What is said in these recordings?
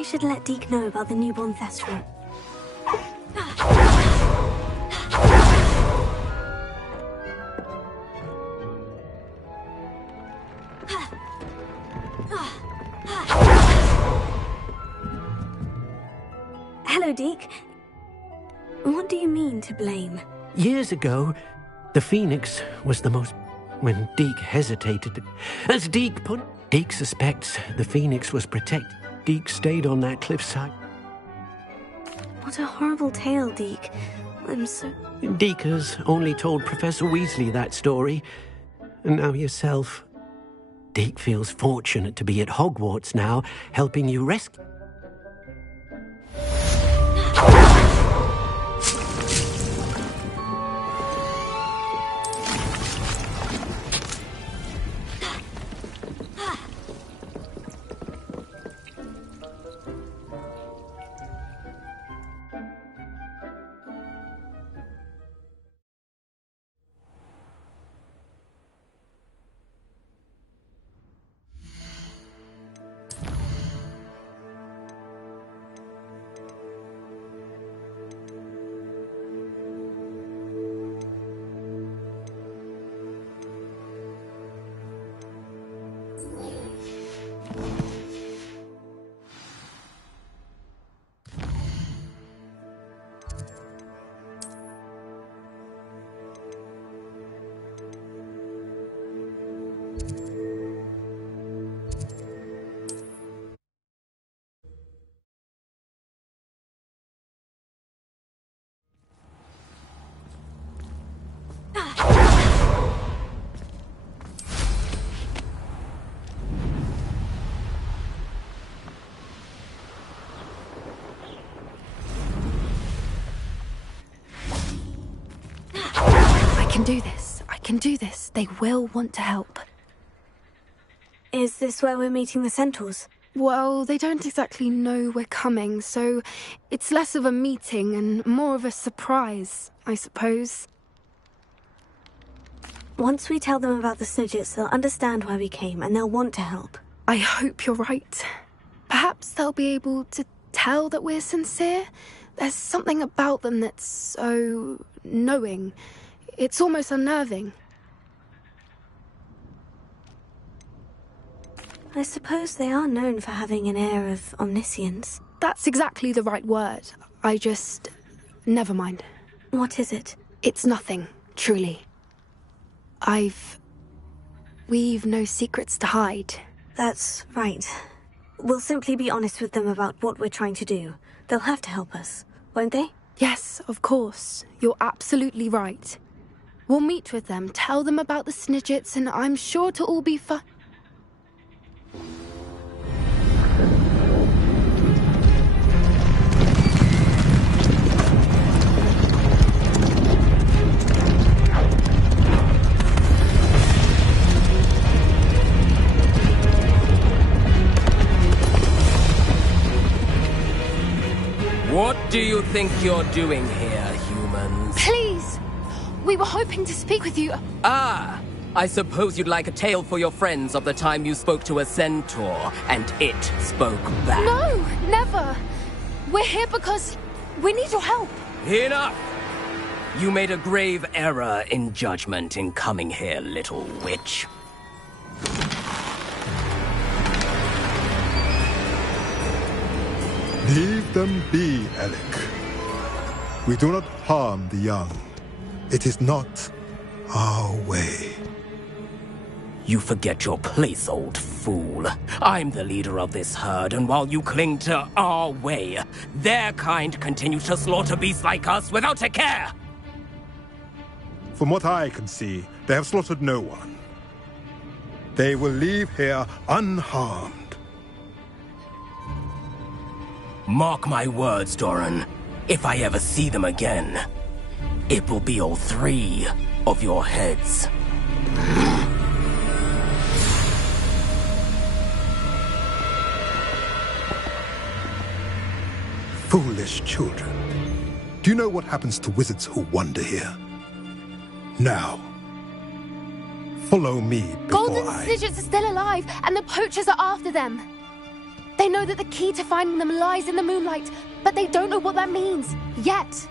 I should let Deke know about the newborn Thestral. Hello, Deke. What do you mean to blame? Years ago, the Phoenix was the most... When Deke hesitated... As Deke put... Deke suspects the Phoenix was protected. Deke stayed on that cliffside. What a horrible tale, Deke. I'm so... Deke has only told Professor Weasley that story. And now yourself. Deke feels fortunate to be at Hogwarts now, helping you rescue... I can do this. They will want to help. Is this where we're meeting the Centaurs? Well, they don't exactly know we're coming, so it's less of a meeting and more of a surprise, I suppose. Once we tell them about the Snidgets, they'll understand why we came and they'll want to help. I hope you're right. Perhaps they'll be able to tell that we're sincere. There's something about them that's so knowing. It's almost unnerving. I suppose they are known for having an air of omniscience. That's exactly the right word. Never mind. What is it? It's nothing, truly. We've no secrets to hide. That's right. We'll simply be honest with them about what we're trying to do. They'll have to help us, won't they? Yes, of course. You're absolutely right. We'll meet with them, tell them about the Snidgets, and I'm sure to all be fun. What do you think you're doing here, humans? Please! We were hoping to speak with you. Ah! I suppose you'd like a tale for your friends of the time you spoke to a centaur, and it spoke back. No, never! We're here because we need your help. Enough! You made a grave error in judgment in coming here, little witch. Leave them be, Alec. We do not harm the young. It is not our way. You forget your place, old fool. I'm the leader of this herd, and while you cling to our way, their kind continues to slaughter beasts like us without a care! From what I can see, they have slaughtered no one. They will leave here unharmed. Mark my words, Doran. If I ever see them again, it will be all 3 of your heads. Foolish children. Do you know what happens to wizards who wander here? Now, follow me before Golden Snidgets are still alive, and the poachers are after them. They know that the key to finding them lies in the moonlight, but they don't know what that means, yet.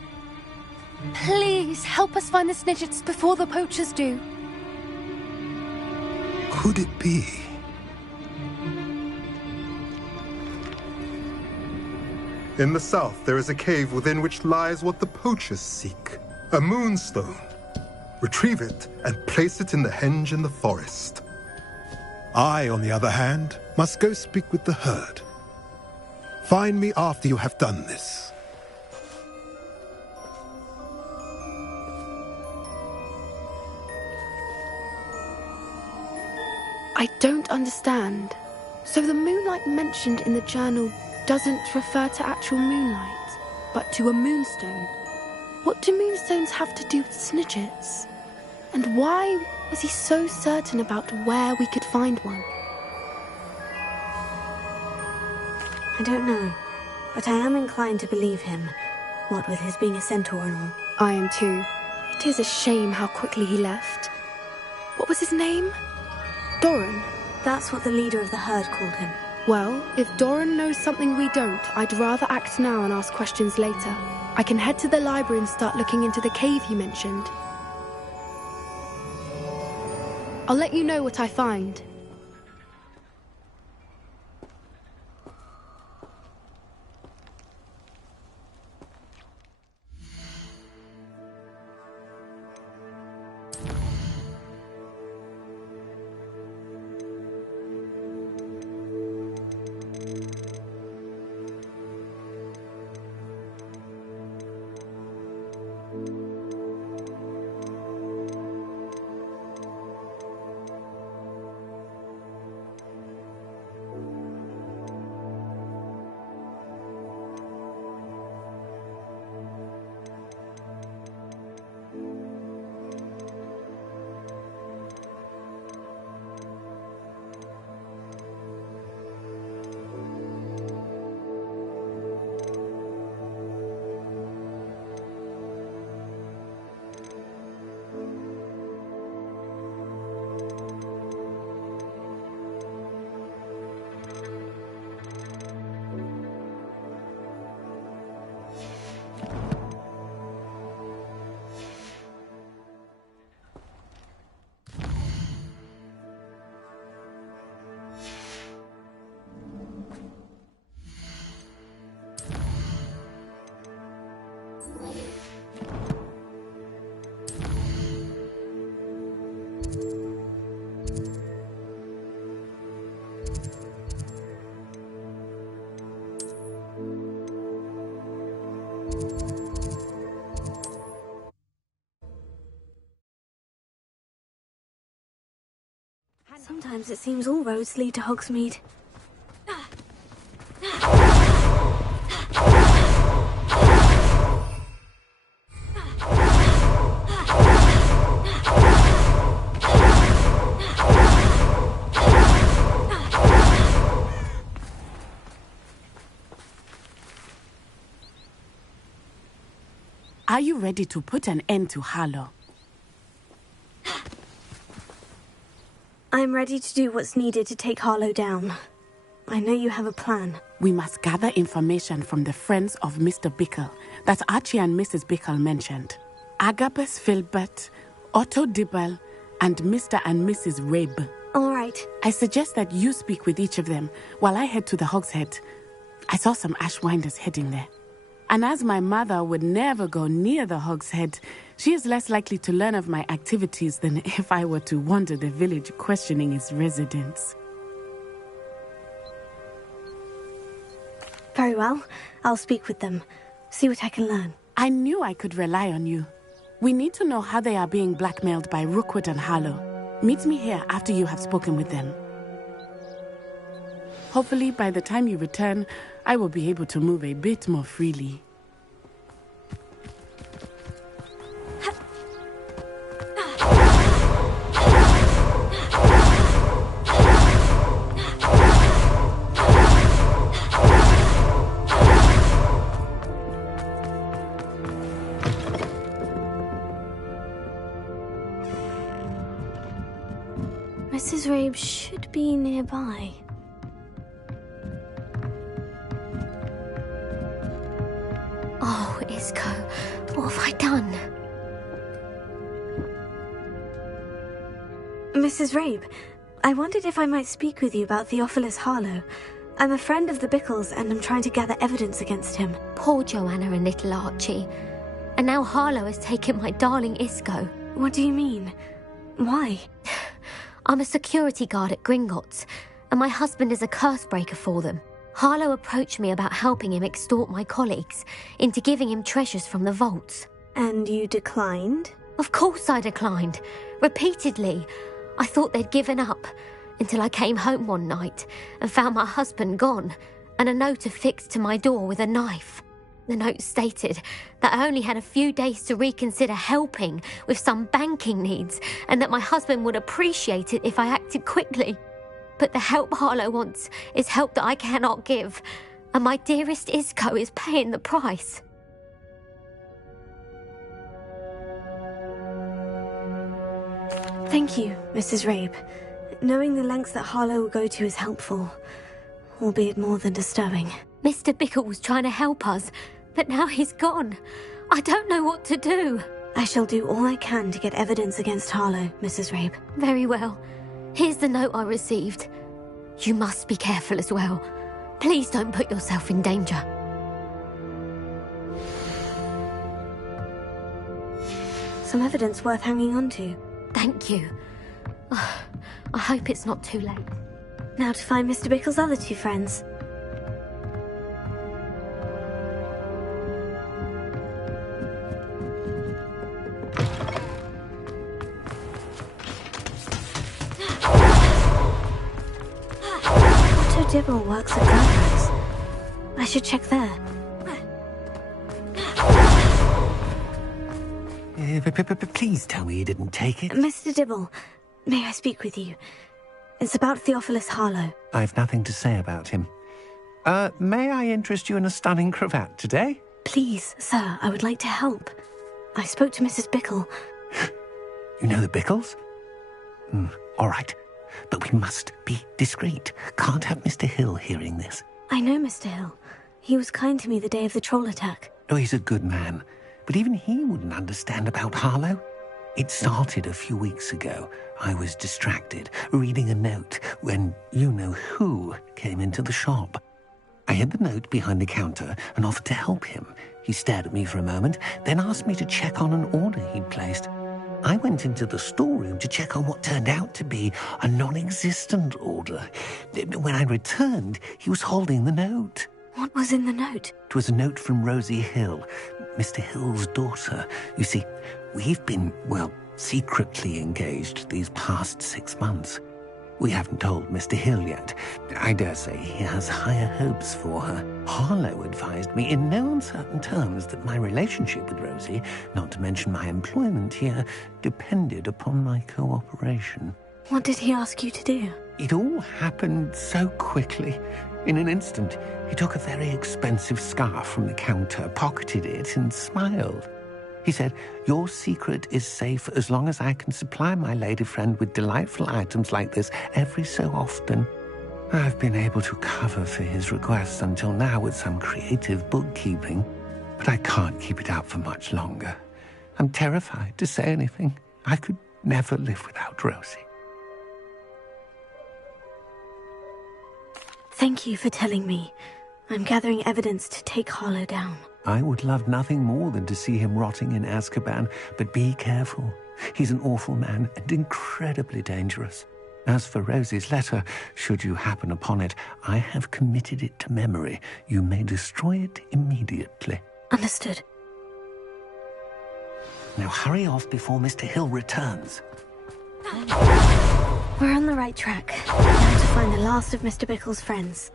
Please, help us find the Snidgets before the poachers do. Could it be? In the south, there is a cave within which lies what the poachers seek. A moonstone. Retrieve it and place it in the henge in the forest. I, on the other hand, must go speak with the herd. Find me after you have done this. I don't understand. So the moonlight mentioned in the journal doesn't refer to actual moonlight, but to a moonstone. What do moonstones have to do with Snidgets? And why was he so certain about where we could find one? I don't know, but I am inclined to believe him, what with his being a centaur and all. I am too. It is a shame how quickly he left. What was his name? Doran. That's what the leader of the herd called him. Well, if Doran knows something we don't, I'd rather act now and ask questions later. I can head to the library and start looking into the cave you mentioned. I'll let you know what I find. Sometimes it seems all roads lead to Hogsmeade. Are you ready to put an end to Harlow? I'm ready to do what's needed to take Harlow down. I know you have a plan. We must gather information from the friends of Mr. Bickle that Archie and Mrs. Bickle mentioned. Agabus Filbert, Otto Dibble, and Mr. and Mrs. Rabe. All right. I suggest that you speak with each of them while I head to the Hogshead. I saw some Ashwinders heading there. And as my mother would never go near the Hogshead, she is less likely to learn of my activities than if I were to wander the village questioning its residents. Very well. I'll speak with them. See what I can learn. I knew I could rely on you. We need to know how they are being blackmailed by Rookwood and Harlow. Meet me here after you have spoken with them. Hopefully, by the time you return, I will be able to move a bit more freely. Mrs. Rabe should be nearby. Isco. What have I done? Mrs. Rabe, I wondered if I might speak with you about Theophilus Harlow. I'm a friend of the Bickles and I'm trying to gather evidence against him. Poor Joanna and little Archie. And now Harlow has taken my darling Isco. What do you mean? Why? I'm a security guard at Gringotts, and my husband is a curse breaker for them. Harlow approached me about helping him extort my colleagues into giving him treasures from the vaults. And you declined? Of course I declined. Repeatedly. I thought they'd given up, until I came home one night and found my husband gone, and a note affixed to my door with a knife. The note stated that I only had a few days to reconsider helping with some banking needs, and that my husband would appreciate it if I acted quickly. But the help Harlow wants is help that I cannot give, and my dearest Isco is paying the price. Thank you, Mrs. Rabe. Knowing the lengths that Harlow will go to is helpful, albeit more than disturbing. Mr. Bickle was trying to help us, but now he's gone. I don't know what to do. I shall do all I can to get evidence against Harlow, Mrs. Rabe. Very well. Here's the note I received. You must be careful as well. Please don't put yourself in danger. Some evidence worth hanging on to. Thank you. I hope it's not too late. Now to find Mr. Bickle's other two friends. Otto Dibble works at Glamorous. I should check there. Please tell me you didn't take it. Mr. Dibble, may I speak with you? It's about Theophilus Harlow. I've nothing to say about him. May I interest you in a stunning cravat today? Please, sir, I would like to help. I spoke to Mrs. Bickle. You know the Bickles? All right. But we must be discreet. Can't have Mr. Hill hearing this. I know Mr. Hill. He was kind to me the day of the troll attack. Oh, he's a good man. But even he wouldn't understand about Harlow. It started a few weeks ago. I was distracted, reading a note, when you-know-who came into the shop. I hid the note behind the counter and offered to help him. He stared at me for a moment, then asked me to check on an order he'd placed. I went into the storeroom to check on what turned out to be a non-existent order. When I returned, he was holding the note. What was in the note? It was a note from Rosie Hill, Mr. Hill's daughter. You see, we've been, secretly engaged these past 6 months. We haven't told Mr. Hill yet. I dare say he has higher hopes for her. Harlow advised me in no uncertain terms that my relationship with Rosie, not to mention my employment here, depended upon my cooperation. What did he ask you to do? It all happened so quickly. In an instant, he took a very expensive scarf from the counter, pocketed it, and smiled. He said, "Your secret is safe as long as I can supply my lady friend with delightful items like this every so often." I've been able to cover for his requests until now with some creative bookkeeping, but I can't keep it up for much longer. I'm terrified to say anything. I could never live without Rosie. Thank you for telling me. I'm gathering evidence to take Harlow down. I would love nothing more than to see him rotting in Azkaban, but be careful. He's an awful man and incredibly dangerous. As for Rosie's letter, should you happen upon it, I have committed it to memory. You may destroy it immediately. Understood. Now hurry off before Mr. Hill returns. We're on the right track. Now to find the last of Mr. Bickle's friends.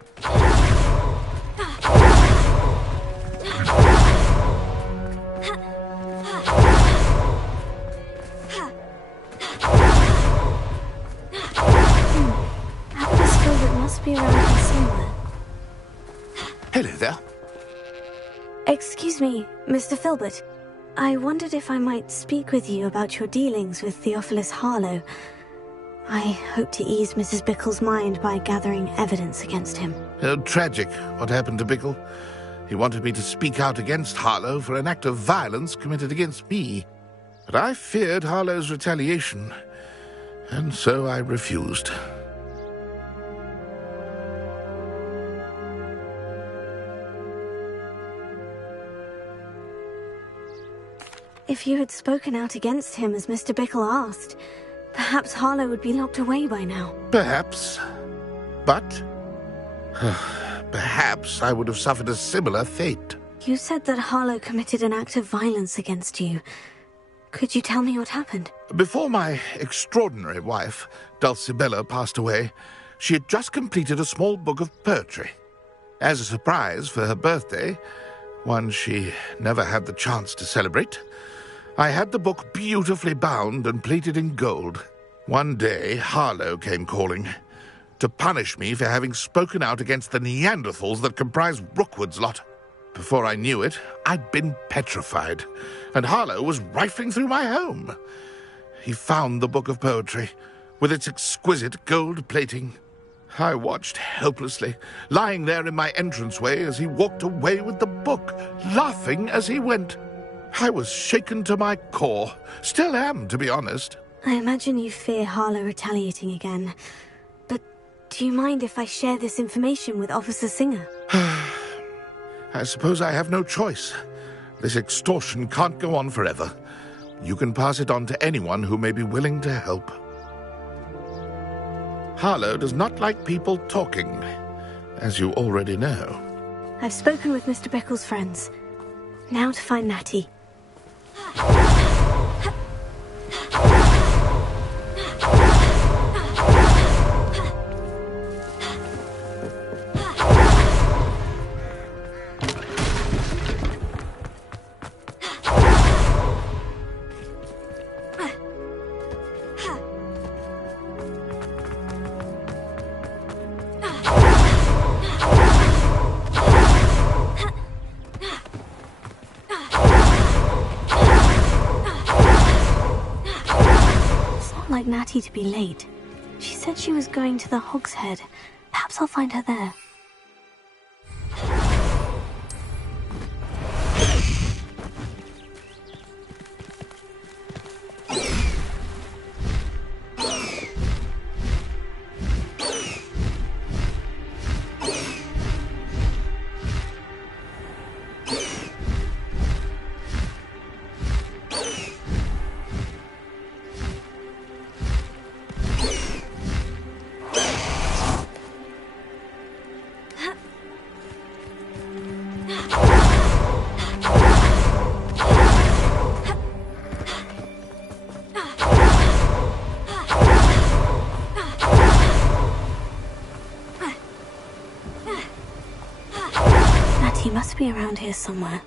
It must be around here somewhere. Hello there. Excuse me, Mr. Filbert. I wondered if I might speak with you about your dealings with Theophilus Harlow. I hope to ease Mrs. Bickle's mind by gathering evidence against him. Tragic, what happened to Bickle. He wanted me to speak out against Harlow for an act of violence committed against me. But I feared Harlow's retaliation, and so I refused. If you had spoken out against him as Mr. Bickle asked, perhaps Harlow would be locked away by now. Perhaps. But perhaps I would have suffered a similar fate. You said that Harlow committed an act of violence against you. Could you tell me what happened? Before my extraordinary wife, Dulcibella, passed away, she had just completed a small book of poetry. As a surprise for her birthday, one she never had the chance to celebrate, I had the book beautifully bound and plated in gold. One day, Harlow came calling to punish me for having spoken out against the Neanderthals that comprise Rookwood's lot. Before I knew it, I'd been petrified, and Harlow was rifling through my home. He found the book of poetry, with its exquisite gold plating. I watched helplessly, lying there in my entranceway as he walked away with the book, laughing as he went. I was shaken to my core. Still am, to be honest. I imagine you fear Harlow retaliating again. But do you mind if I share this information with Officer Singer? I suppose I have no choice. This extortion can't go on forever. You can pass it on to anyone who may be willing to help. Harlow does not like people talking, as you already know. I've spoken with Mr. Bickle's friends. Now to find Natty. Like Natty to be late. She said she was going to the Hog's Head. Perhaps I'll find her there. He must be around here somewhere.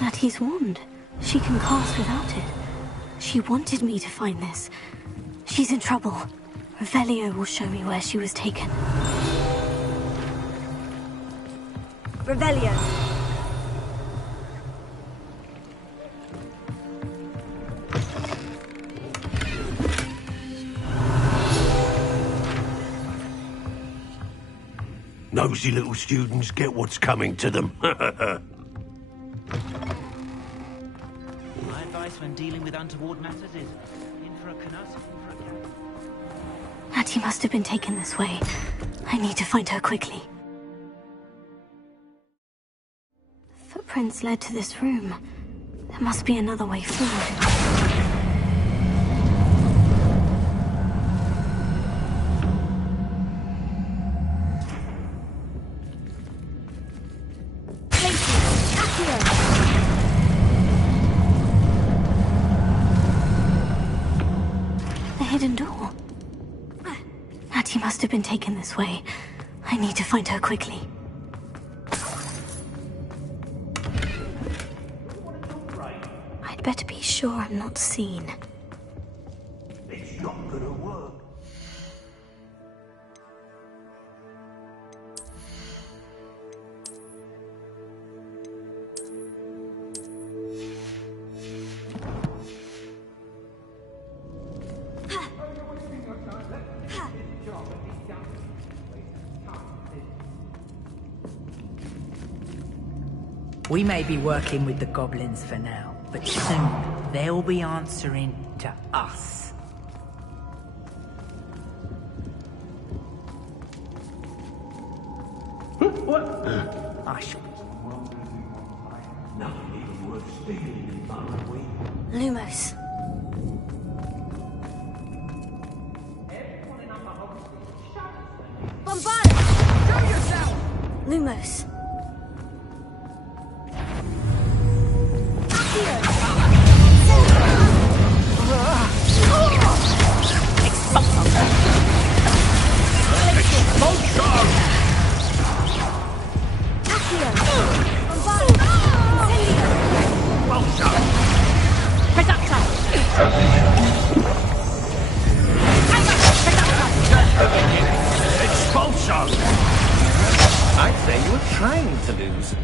Natty's wand. She can cast without it. She wanted me to find this. She's in trouble. Revelio will show me where she was taken. Revelio. Nosy little students get what's coming to them. My advice when dealing with untoward matters is in for a canus, in for a cat. Natty must have been taken this way. I need to find her quickly. Footprints led to this room. There must be another way forward. The hidden door. Natty must have been taken this way. I need to find her quickly. I'd better be sure I'm not seen. It's not gonna work. We may be working with the goblins for now, but soon they'll be answering to us. What? I shall. Nothing even worth stealing in Barnaby. Lumos. Bombard! Show yourself! Lumos. I'd say you were trying to lose.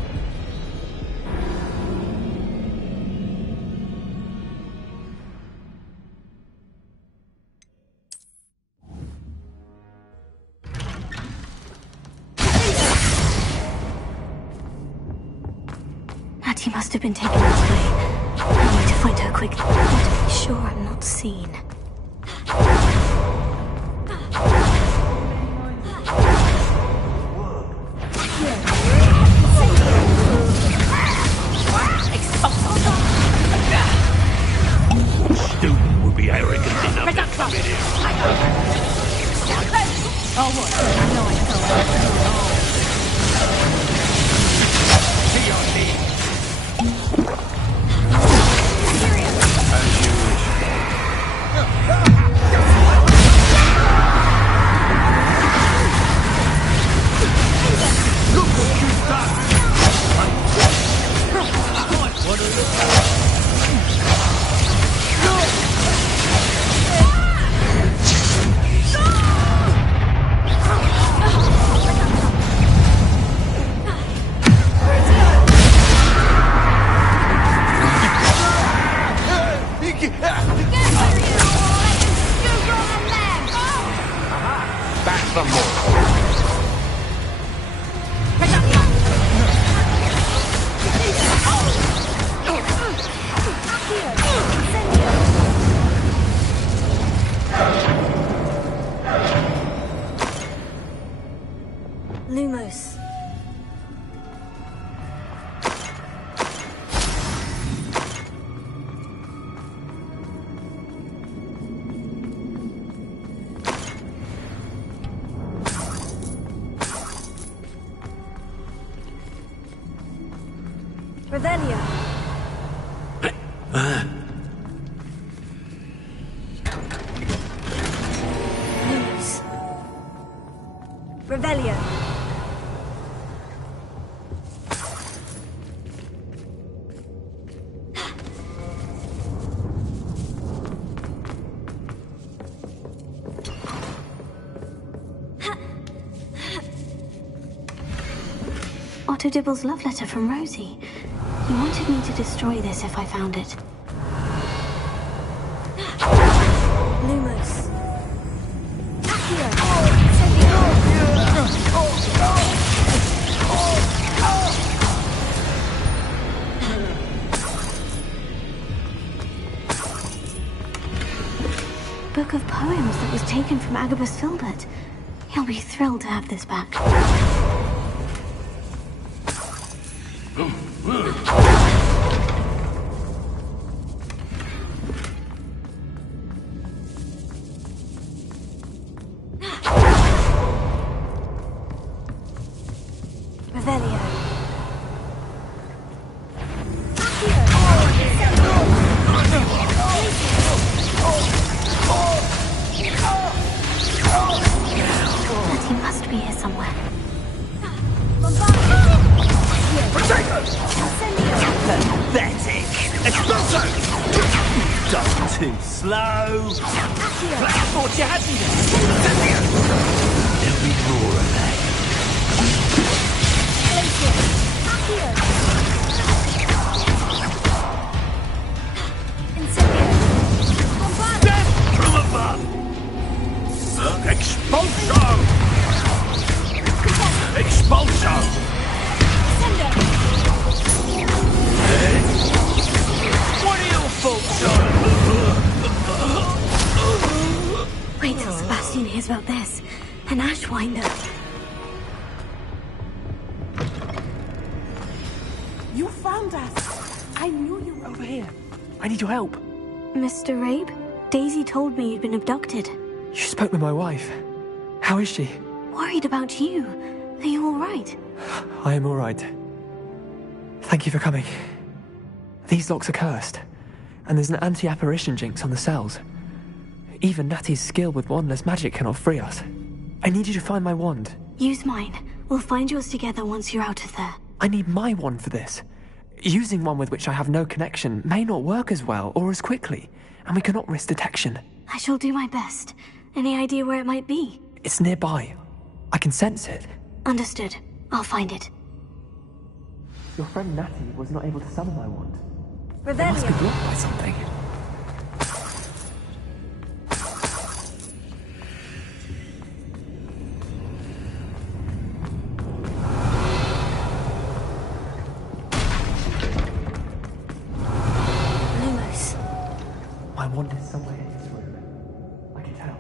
Hattie must have been taken this way. I need to find her quickly. I want to be sure I'm not seen. Student would be arrogant enough to come in here. Oh, what? Lumos. Revelio. Lumos. Revelio. Otto Dibble's love letter from Rosie. He wanted me to destroy this if I found it. Lumos. Book of poems that was taken from Agabus Filbert. He'll be thrilled to have this back. Revelio. But he must be here somewhere. Pathetic! Expulso! Just too slow! I thought you had me there! There'll be more of that. Death from above! Expulso! Expulso! Ashwinder. You found us! I knew you were over here. I need your help. Mr. Rabe, Daisy told me you'd been abducted. You spoke with my wife. How is she? Worried about you. Are you all right? I am all right. Thank you for coming. These locks are cursed, and there's an anti-apparition jinx on the cells. Even Natty's skill with wandless magic cannot free us. I need you to find my wand. Use mine. We'll find yours together once you're out of there. I need my wand for this. Using one with which I have no connection may not work as well or as quickly, and we cannot risk detection. I shall do my best. Any idea where it might be? It's nearby. I can sense it. Understood. I'll find it. Your friend Natty was not able to summon my wand. It Revelio. must be blocked by something. Lumos. My wand is somewhere in this room. I can tell.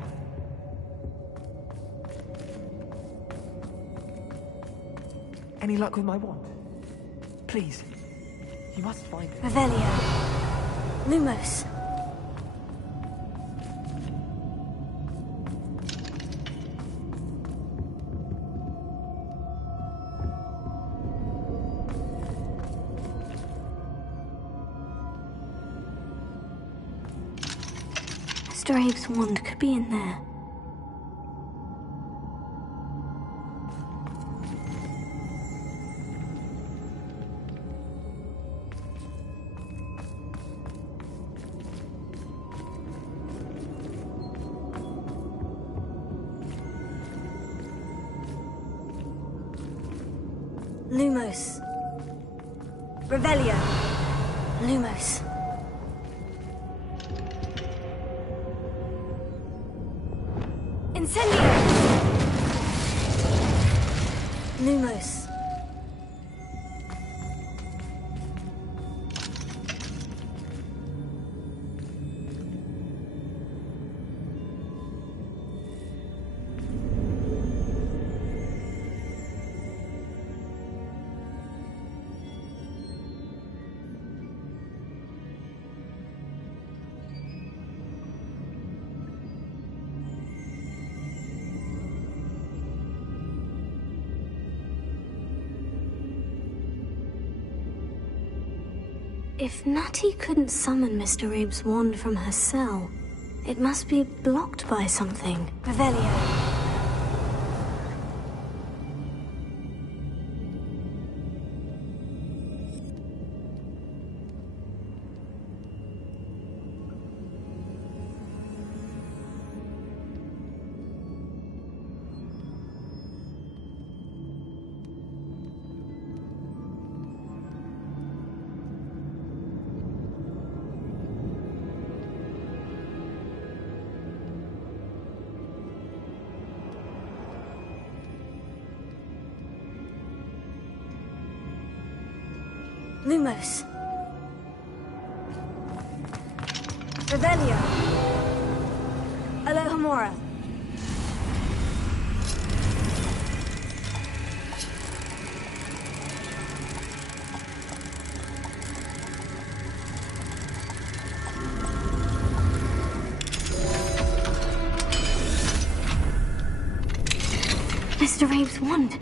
Any luck with my wand? Please. You must find it. Revelio. Lumos. Mr. Abe's wand could be in there. Lumos. Revelio. Lumos. Incendio. Lumos. If Natty couldn't summon Mr. Abe's wand from her cell, it must be blocked by something. Revelio. Lumos. Revelio. Alohomora. Mr. Abe's wand.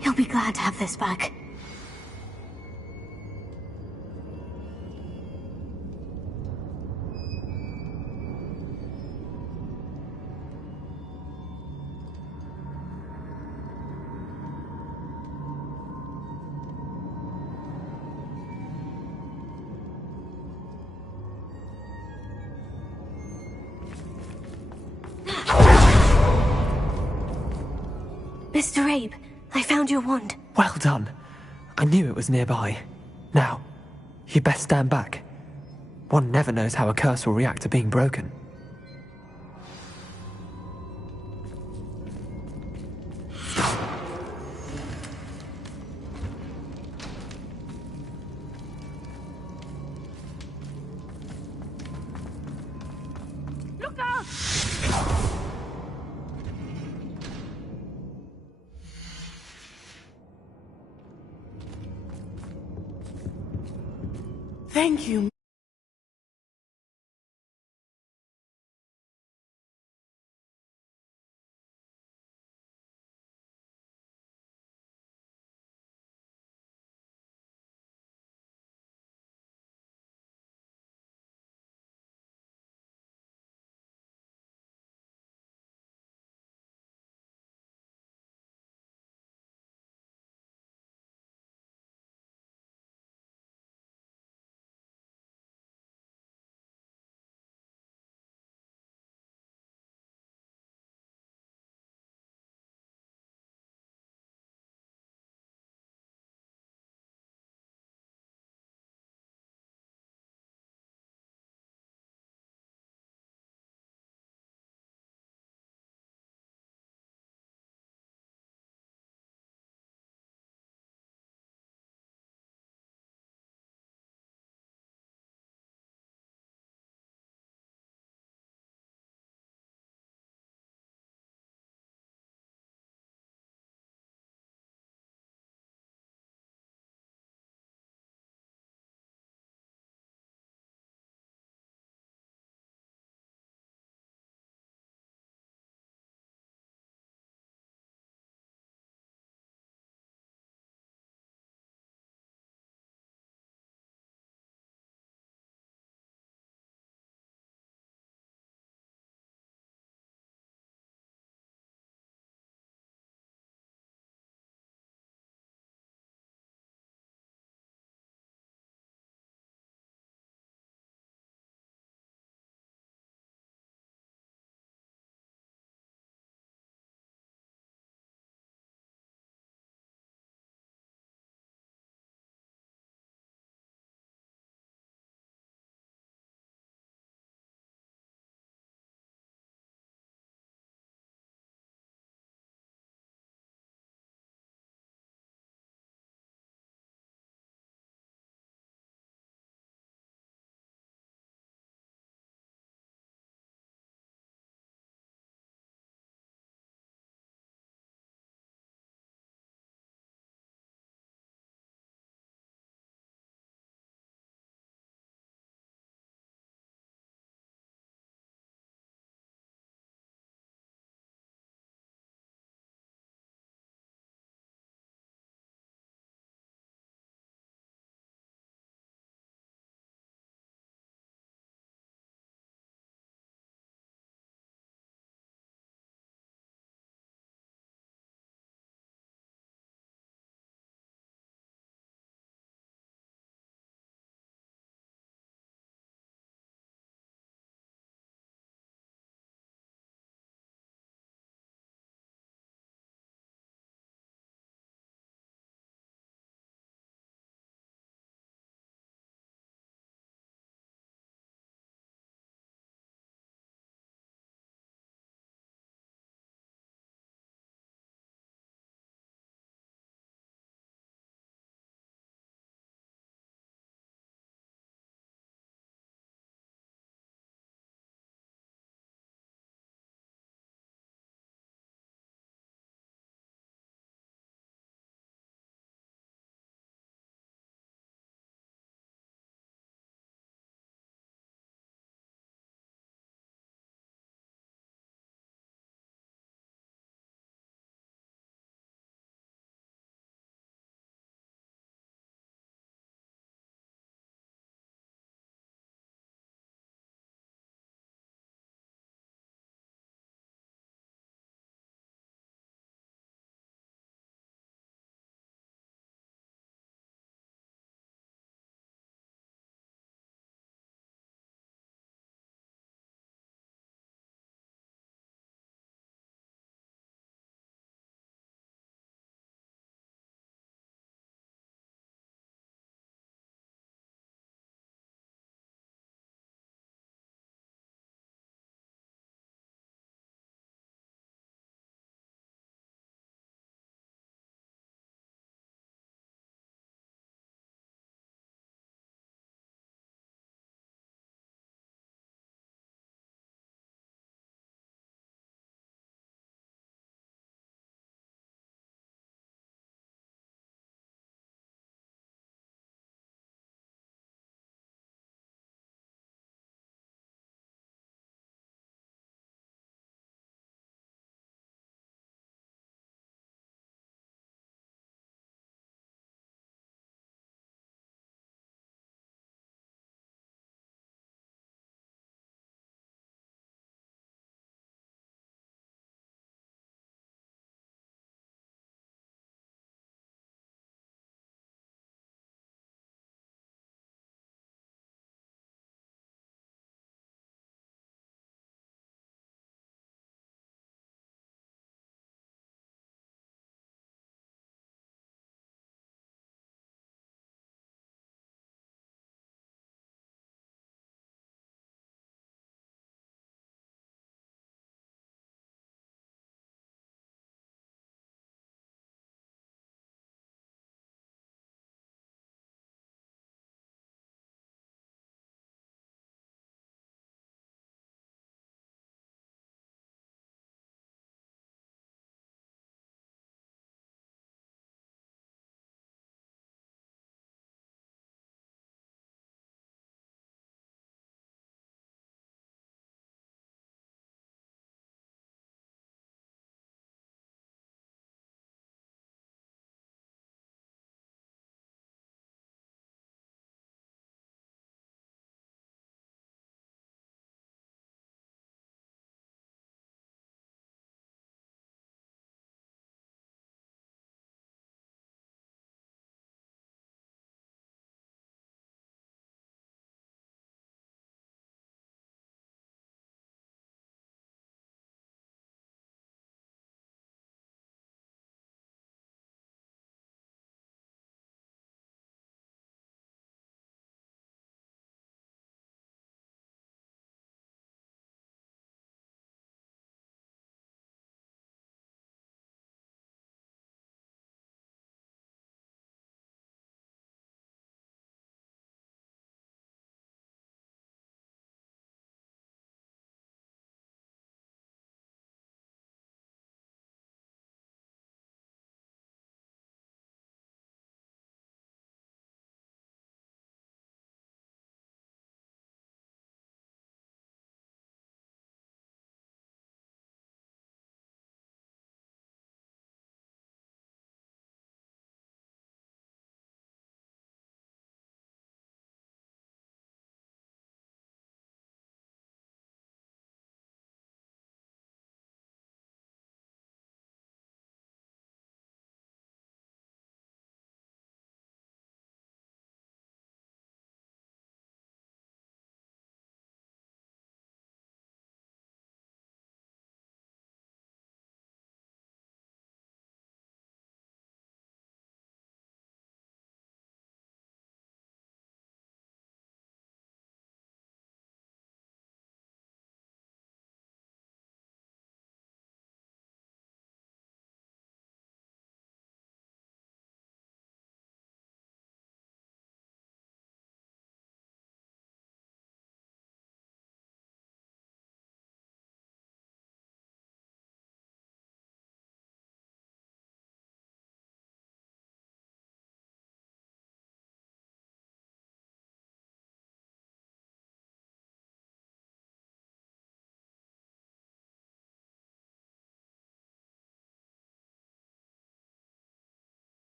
He'll be glad to have this back. Mr. Abe, I found your wand. Well done. I knew it was nearby. Now, you best stand back. One never knows how a curse will react to being broken. Look out! Thank you.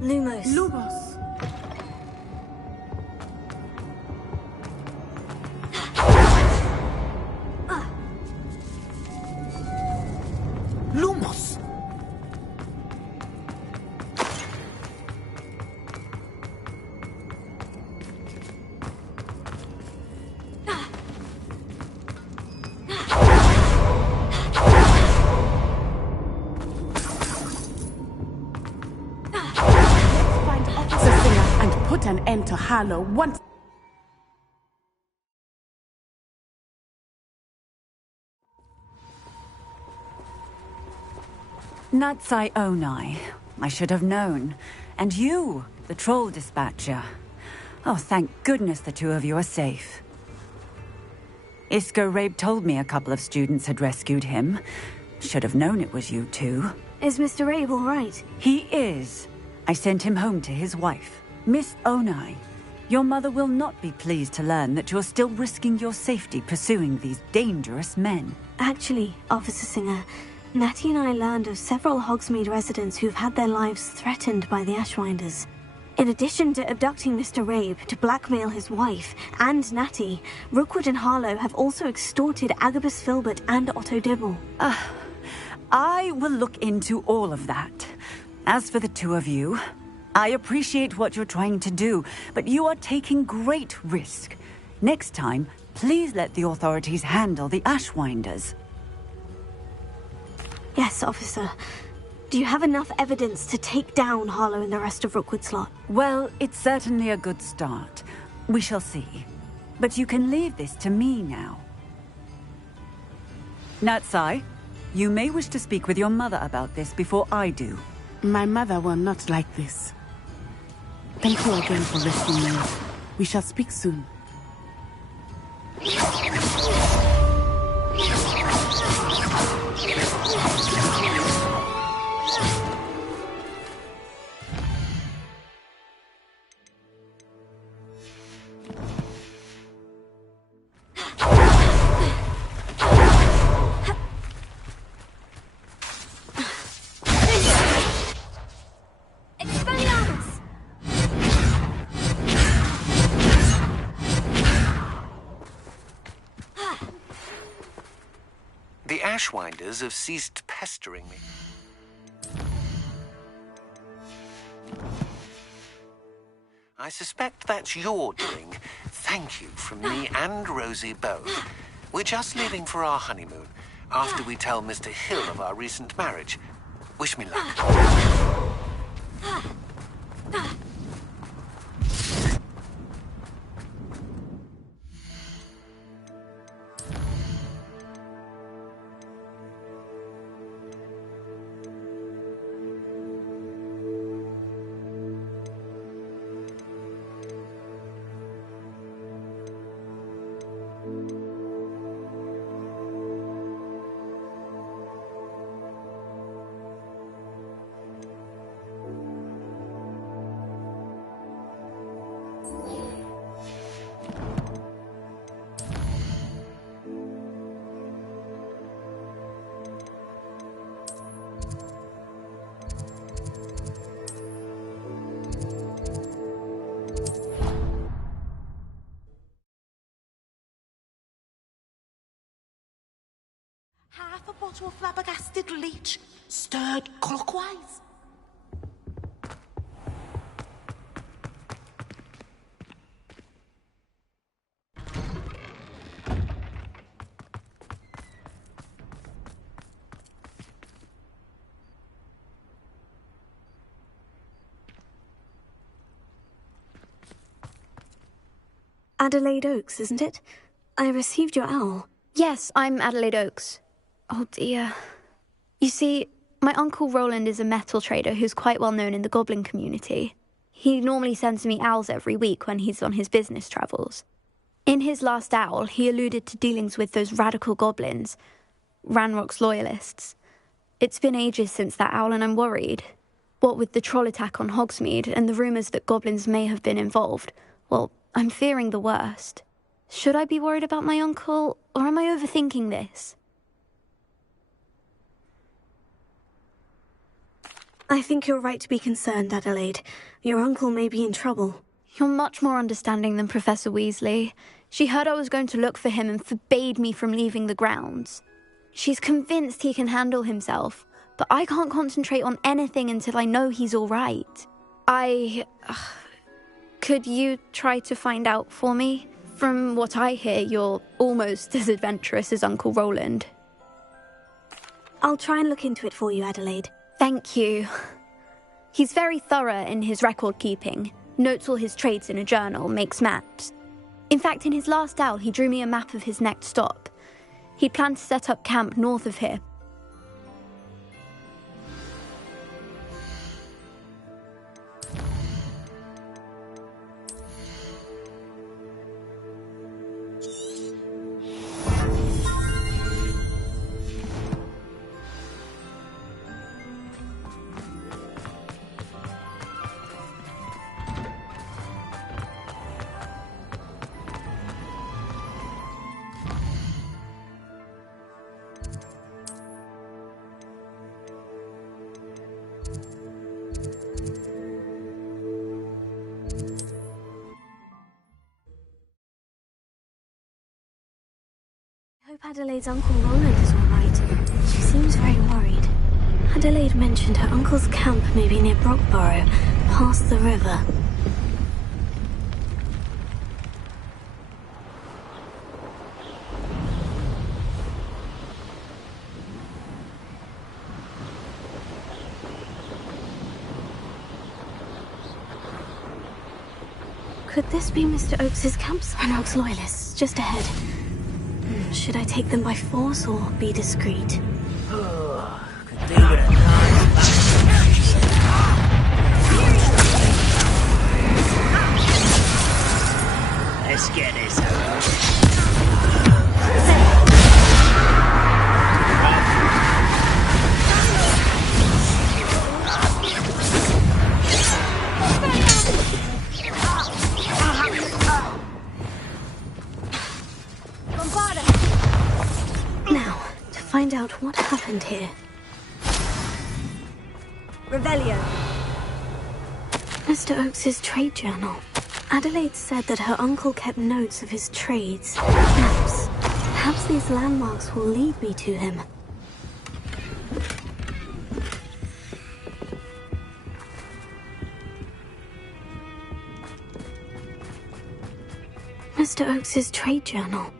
Lumos. Lumos. Lumos! Find Officer Singer and put an end to Harlow once. Natsai Onai. I should have known. And you, the troll dispatcher. Oh, thank goodness the two of you are safe. Isco Rabe told me a couple of students had rescued him. Should have known it was you two. Is Mr. Rabe all right? He is. I sent him home to his wife. Miss Onai, your mother will not be pleased to learn that you're still risking your safety pursuing these dangerous men. Actually, Officer Singer, Natty and I learned of several Hogsmeade residents who've had their lives threatened by the Ashwinders. In addition to abducting Mr. Rabe to blackmail his wife and Natty, Rookwood and Harlow have also extorted Agabus Filbert and Otto Dibble. I will look into all of that. As for the two of you, I appreciate what you're trying to do, but you are taking great risk. Next time, please let the authorities handle the Ashwinders. Yes, officer. Do you have enough evidence to take down Harlow and the rest of Rookwood's lot? Well, it's certainly a good start. We shall see. But you can leave this to me now. Natsai, you may wish to speak with your mother about this before I do. My mother will not like this. Thank you again for rescuing me. We shall speak soon. The Ashwinders have ceased pestering me. I suspect that's your doing. Thank you from me and Rosie both. We're just leaving for our honeymoon, after we tell Mr. Hill of our recent marriage. Wish me luck. Half a bottle of flabbergasted leech, stirred clockwise. Adelaide Oaks, isn't it? I received your owl. Yes, I'm Adelaide Oaks. Oh dear. You see, my uncle Roland is a metal trader who's quite well known in the goblin community. He normally sends me owls every week when he's on his business travels. In his last owl, he alluded to dealings with those radical goblins, Ranrock's loyalists. It's been ages since that owl and I'm worried. What with the troll attack on Hogsmeade and the rumours that goblins may have been involved, well, I'm fearing the worst. Should I be worried about my uncle, or am I overthinking this? I think you're right to be concerned, Adelaide. Your uncle may be in trouble. You're much more understanding than Professor Weasley. She heard I was going to look for him and forbade me from leaving the grounds. She's convinced he can handle himself, but I can't concentrate on anything until I know he's all right. Could you try to find out for me? From what I hear, you're almost as adventurous as Uncle Roland. I'll try and look into it for you, Adelaide. Thank you. He's very thorough in his record keeping. Notes all his trades in a journal, makes maps. In fact, in his last owl, he drew me a map of his next stop. He planned to set up camp north of here. I hope Adelaide's Uncle Roland is all right. She seems very worried. Adelaide mentioned her uncle's camp may be near Brockborough, past the river. Could this be Mr. Oakes's campsite? Oakes loyalists, just ahead. Should I take them by force or be discreet? Could do with a nice Let's get this over. Now, to find out what happened here. Revelio. Mr. Oakes's trade journal. Adelaide said that her uncle kept notes of his trades. Maps. Perhaps these landmarks will lead me to him. Mr. Oakes's trade journal.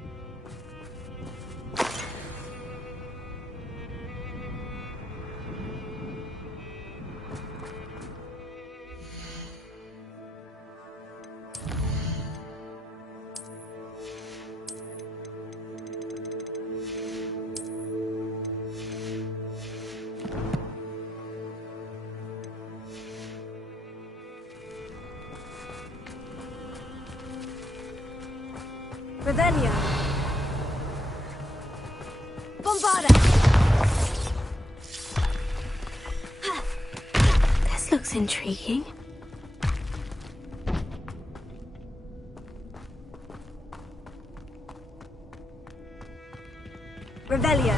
Revelio. Bombarda. This looks intriguing. Revelio.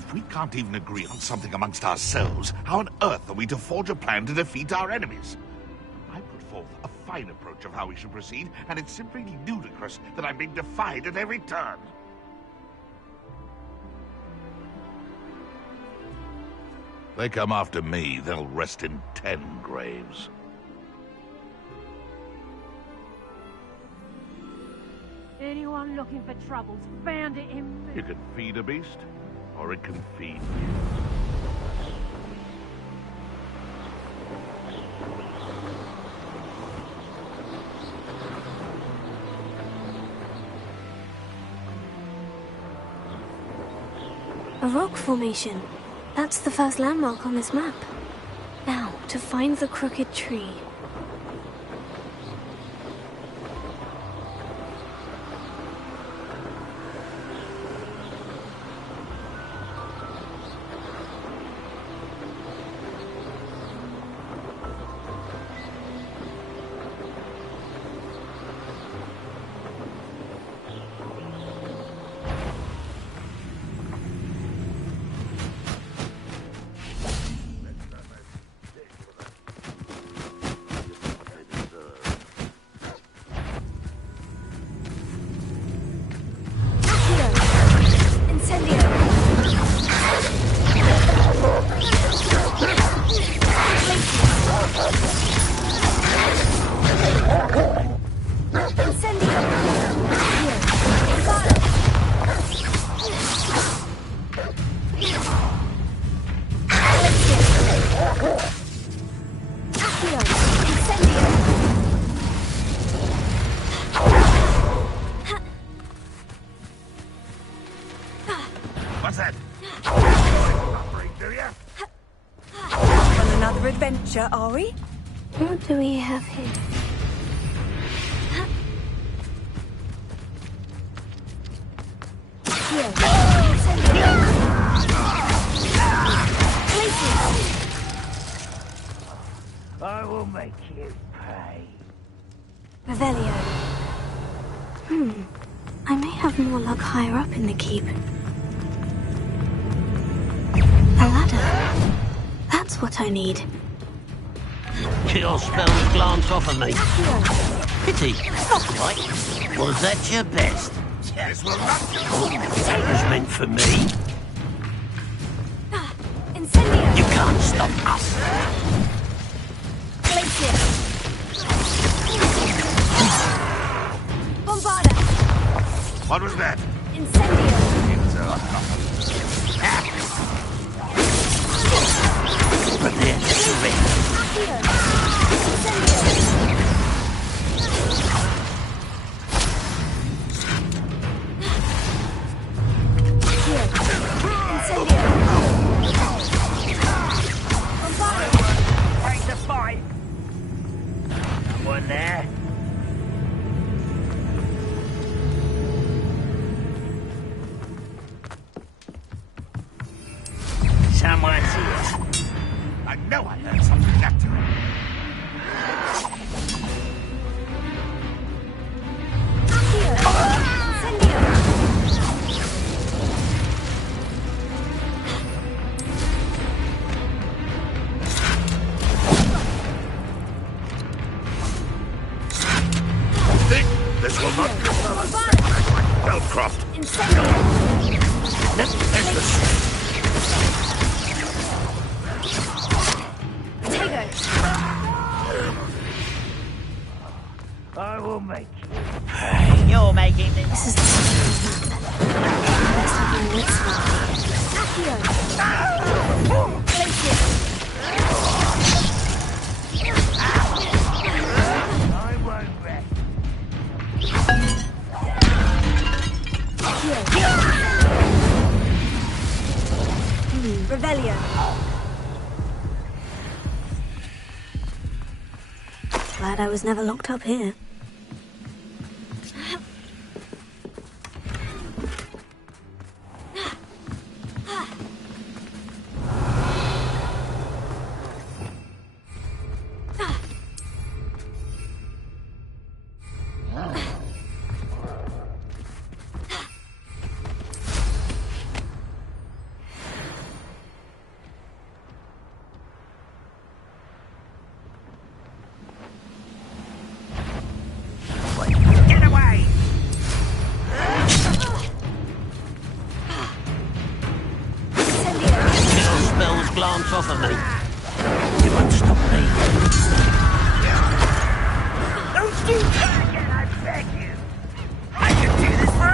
If we can't even agree on something amongst ourselves, how on earth are we to forge a plan to defeat our enemies? I put forth a fine approach of how we should proceed, and it's simply ludicrous that I'm being defied at every turn. They come after me, they'll rest in 10 graves. Anyone looking for troubles found it in me. You can feed a beast, or it can feed you. A rock formation. That's the first landmark on this map. Now, to find the crooked tree. What's that? On another adventure, are we? What do we have here? I will make you pay. Revelio. I may have more luck higher up in the keep. A ladder. That's what I need. Your spells glance off of me. Pity, not quite. Was that your best? This will not do. That was meant for me. Incendio! You can't stop us. Glacier! Bombarda! What was that? Incendio! Prepare to surrender. Break the fight. Someone there? Someone's here. I know I heard something after him. This will not go. Belcroft. There's the I will make you pay. You're making this. This is the secret map. Best have my wits I won't rest. Revelio. Glad I was never locked up here. glance off of me. You won't stop me. Don't do that again, I beg you. I can do this for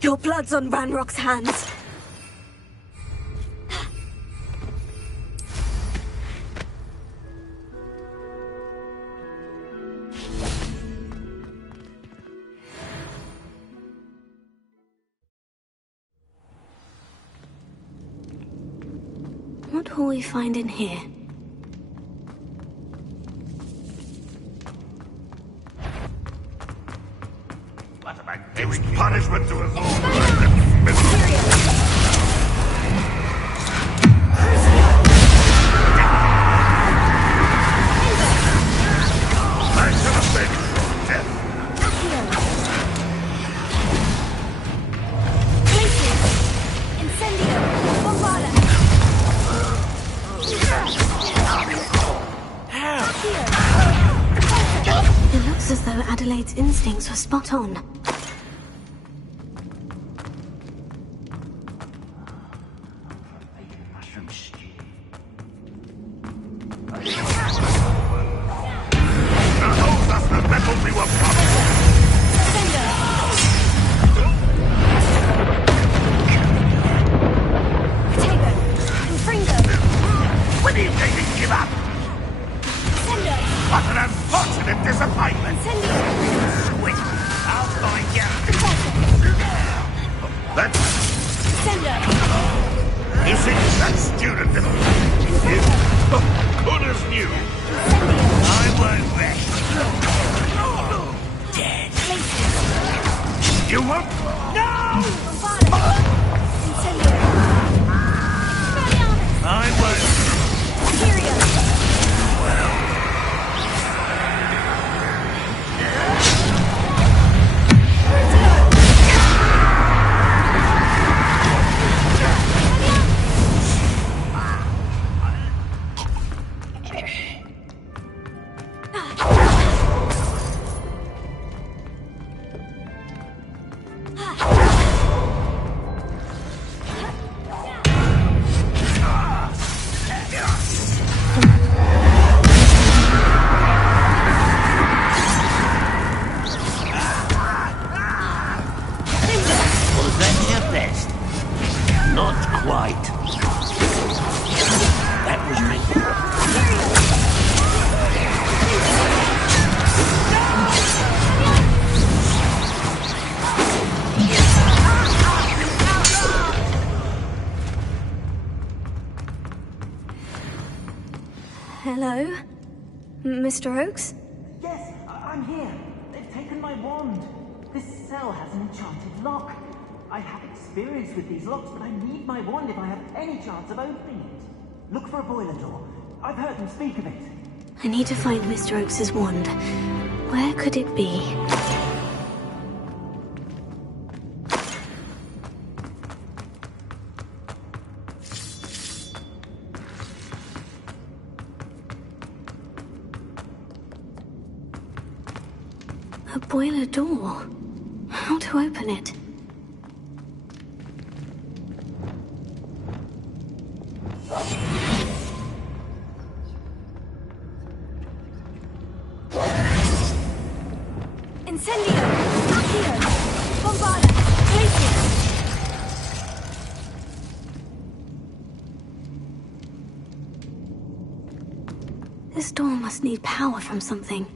Your blood's on Ranrock's hands. What will we find in here? What am I doing? It's punishment to us all. It looks as though Adelaide's instincts were spot on. When do you think he'd give up? What an unfortunate disappointment! Sweet! I'll find you! That's... You see, that student is good as new. I won't rest. Dead. You won't? No! I won't. Hello? Mr. Oakes? Yes, I'm here. They've taken my wand. This cell has an enchanted lock. I have experience with these locks, but I need my wand if I have any chance of opening it. Look for a boiler door. I've heard them speak of it. I need to find Mr. Oakes' wand. Where could it be? A boiler door. How to open it? Incendio! Accio! Bombarda! Glacier! This door must need power from something.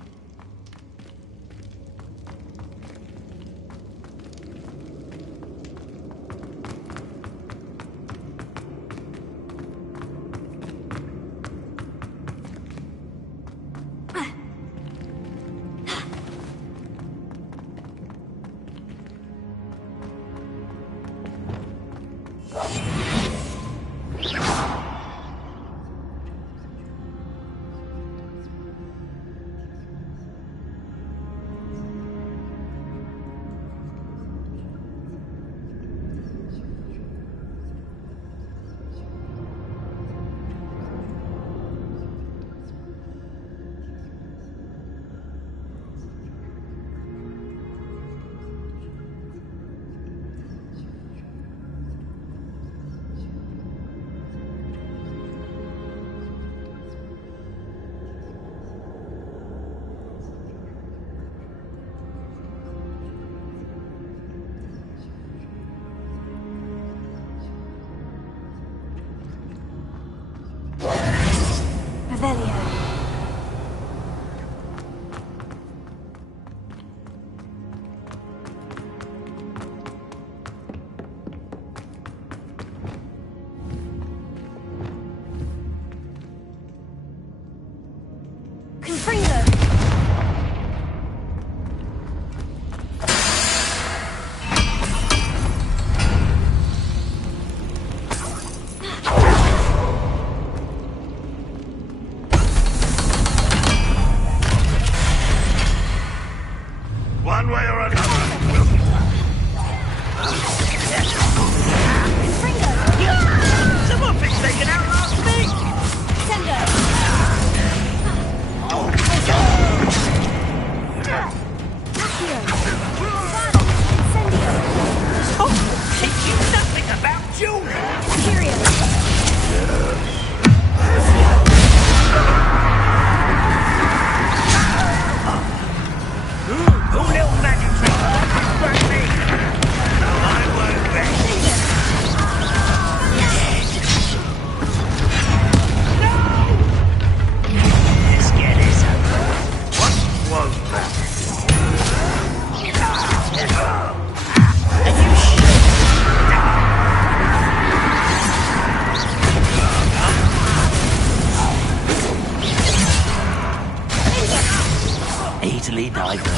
Easily diverted.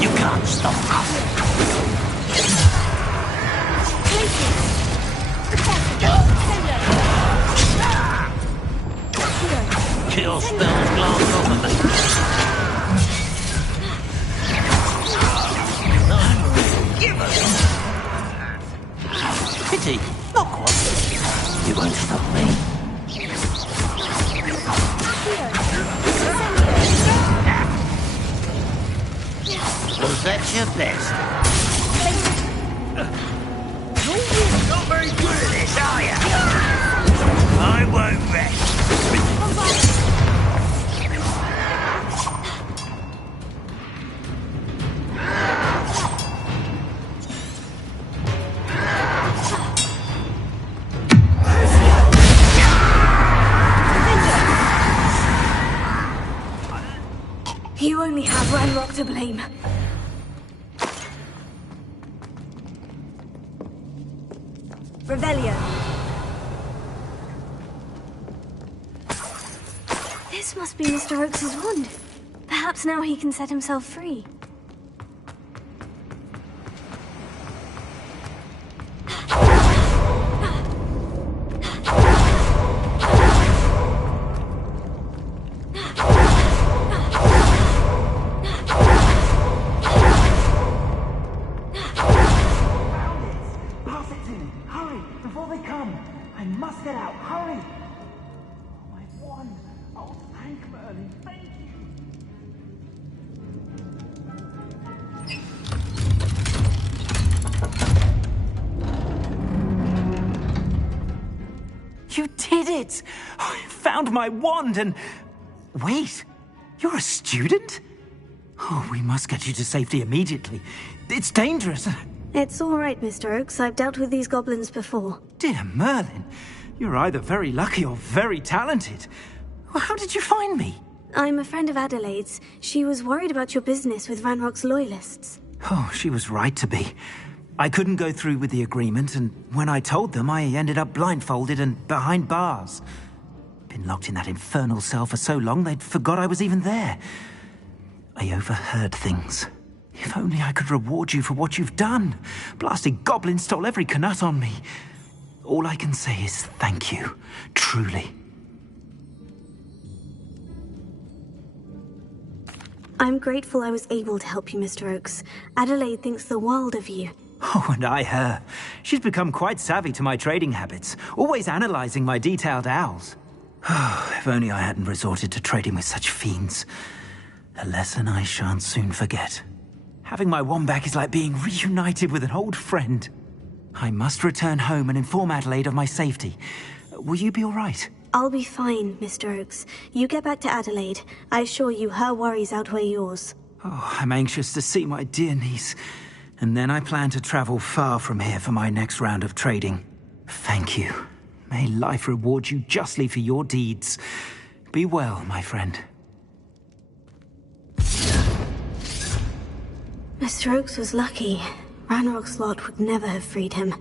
You can't stop us. Kill spells glance off of me. Give us. Pity, not quite. You won't stop me. Was that your best? You're not very good at this, are you? I won't rest. You only have Ranrock to blame. Revelio. This must be Mr. Oakes's wand. Perhaps now he can set himself free. You did it! I found my wand and... Wait, you're a student? Oh, we must get you to safety immediately. It's dangerous. It's all right, Mr. Oakes. I've dealt with these goblins before. Dear Merlin, you're either very lucky or very talented. Well, how did you find me? I'm a friend of Adelaide's. She was worried about your business with Ranrock's loyalists. Oh, she was right to be. I couldn't go through with the agreement, and when I told them, I ended up blindfolded and behind bars. Been locked in that infernal cell for so long, they'd forgot I was even there. I overheard things. If only I could reward you for what you've done. Blasted goblin stole every canut on me. All I can say is thank you, truly. I'm grateful I was able to help you, Mr. Oakes. Adelaide thinks the world of you. Oh, and I her. She's become quite savvy to my trading habits, always analyzing my detailed owls. If only I hadn't resorted to trading with such fiends. A lesson I shan't soon forget. Having my wand back is like being reunited with an old friend. I must return home and inform Adelaide of my safety. Will you be all right? I'll be fine, Mr. Oakes. You get back to Adelaide. I assure you her worries outweigh yours. Oh, I'm anxious to see my dear niece. And then I plan to travel far from here for my next round of trading. Thank you. May life reward you justly for your deeds. Be well, my friend. Mr. Oakes was lucky. Ranrock's lot would never have freed him.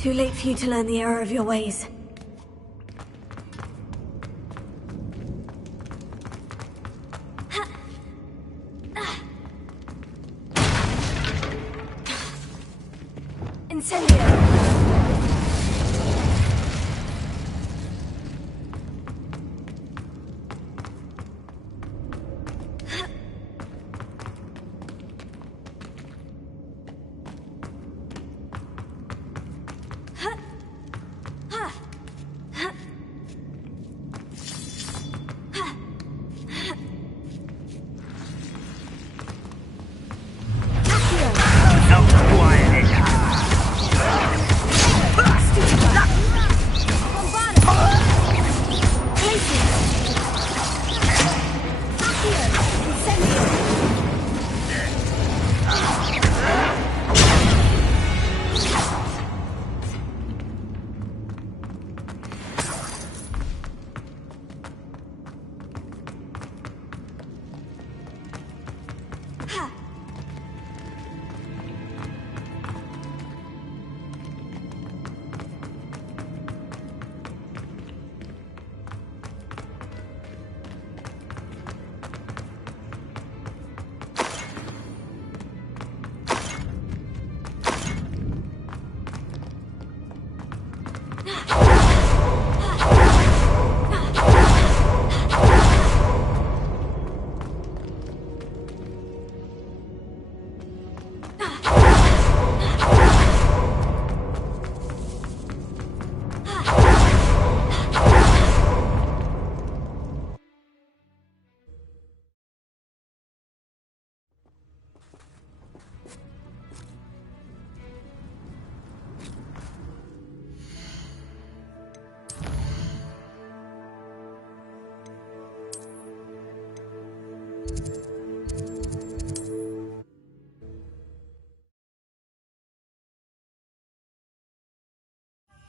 Too late for you to learn the error of your ways. Incendio!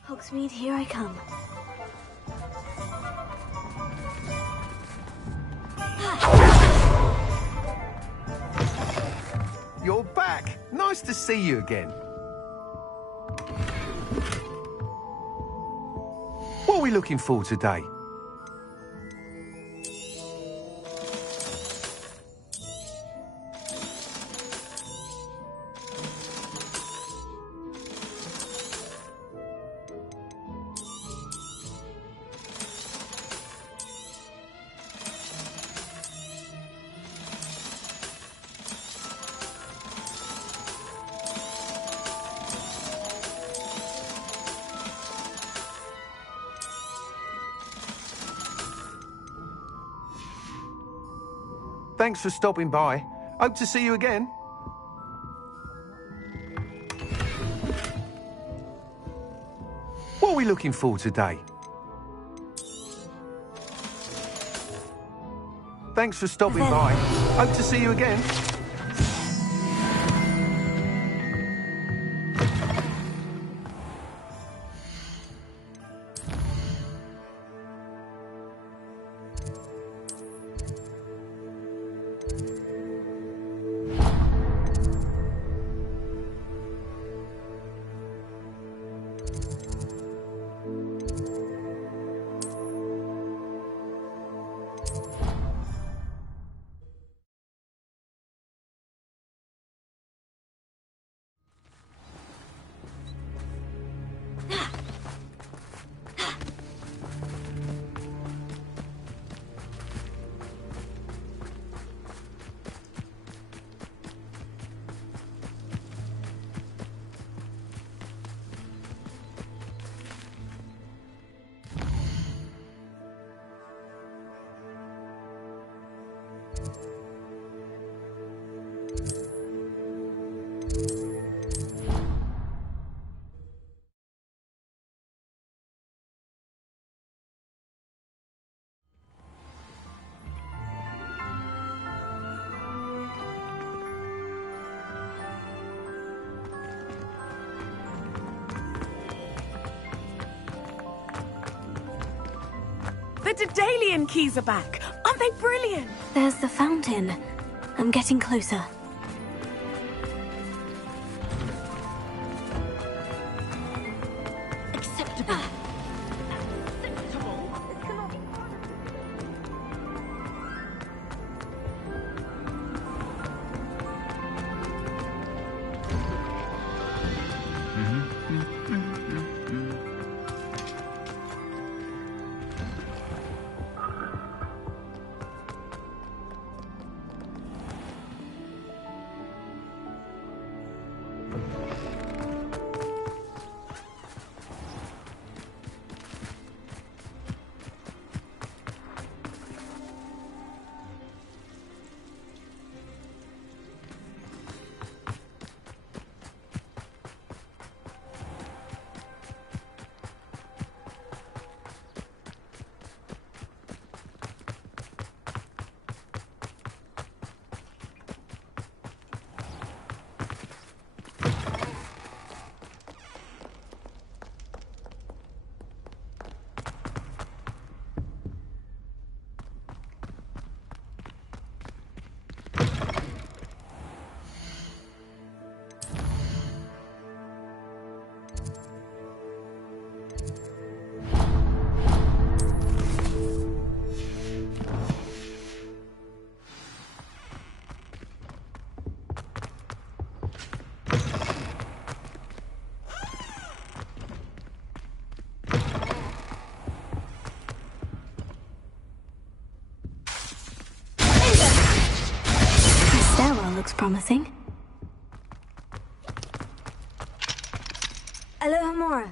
Hogsmeade, here I come. You're back! Nice to see you again. What are we looking for today? Thanks for stopping by. Hope to see you again. What are we looking for today? Thanks for stopping by. Hope to see you again. The Daedalian keys are back. Aren't they brilliant? There's the fountain. I'm getting closer. looks promising. Alohomora.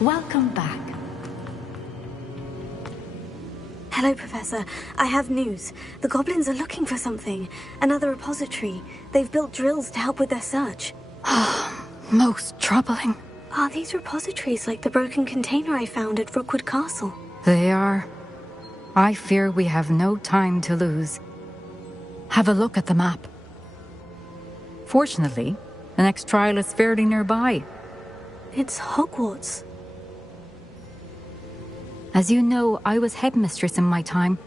Welcome back. Hello, Professor. I have news. The goblins are looking for something. Another repository. They've built drills to help with their search. Most troubling. Are these repositories like the broken container I found at Rookwood Castle? They are. I fear we have no time to lose. Have a look at the map. Fortunately, the next trial is fairly nearby. It's Hogwarts. As you know, I was headmistress in my time.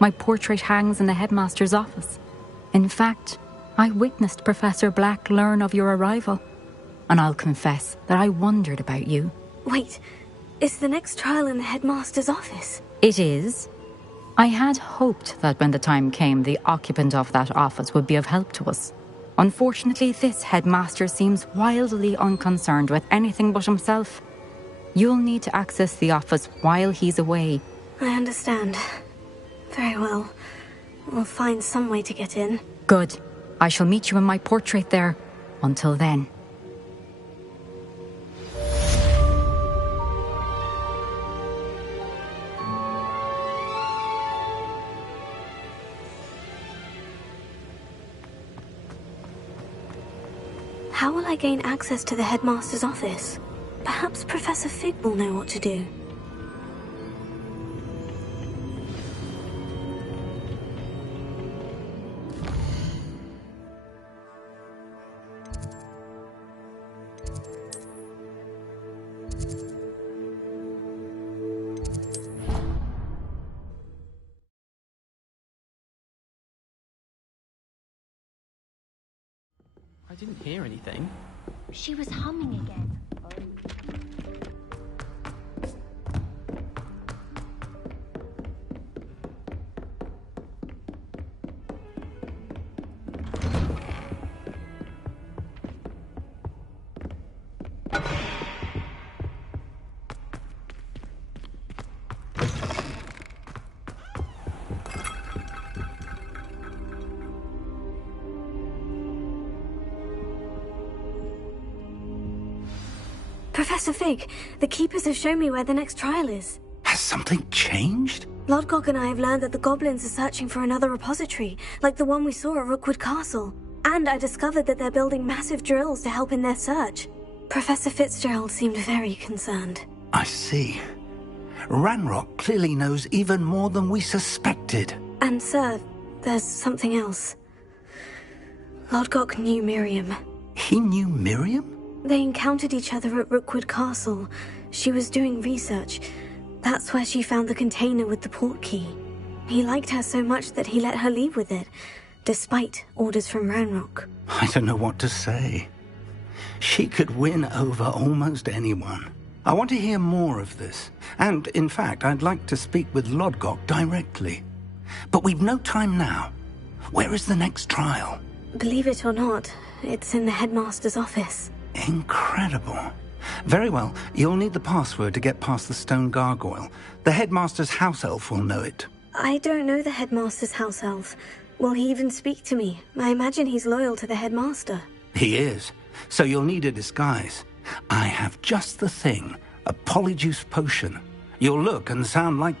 My portrait hangs in the headmaster's office. In fact, I witnessed Professor Black learn of your arrival. And I'll confess that I wondered about you. Wait, is the next trial in the headmaster's office? It is. I had hoped that when the time came, the occupant of that office would be of help to us. Unfortunately, this headmaster seems wildly unconcerned with anything but himself. You'll need to access the office while he's away. I understand. Very well. We'll find some way to get in. Good. I shall meet you in my portrait there. Until then. How will I gain access to the headmaster's office? Perhaps Professor Fig will know what to do. I didn't hear anything. She was humming again. Professor Fig, the Keepers have shown me where the next trial is. Has something changed? Lodgok and I have learned that the goblins are searching for another repository, like the one we saw at Rookwood Castle. And I discovered that they're building massive drills to help in their search. Professor Fitzgerald seemed very concerned. I see. Ranrock clearly knows even more than we suspected. And sir, there's something else. Lodgok knew Miriam. He knew Miriam? They encountered each other at Rookwood Castle. She was doing research. That's where she found the container with the port key. He liked her so much that he let her leave with it, despite orders from Ranrock. I don't know what to say. She could win over almost anyone. I want to hear more of this. And, in fact, I'd like to speak with Lodgok directly. But we've no time now. Where is the next trial? Believe it or not, it's in the headmaster's office. Incredible. Very well, you'll need the password to get past the stone gargoyle. The headmaster's house elf will know it. I don't know the headmaster's house elf. Will he even speak to me? I imagine he's loyal to the headmaster. He is. So you'll need a disguise. I have just the thing. A polyjuice potion. You'll look and sound like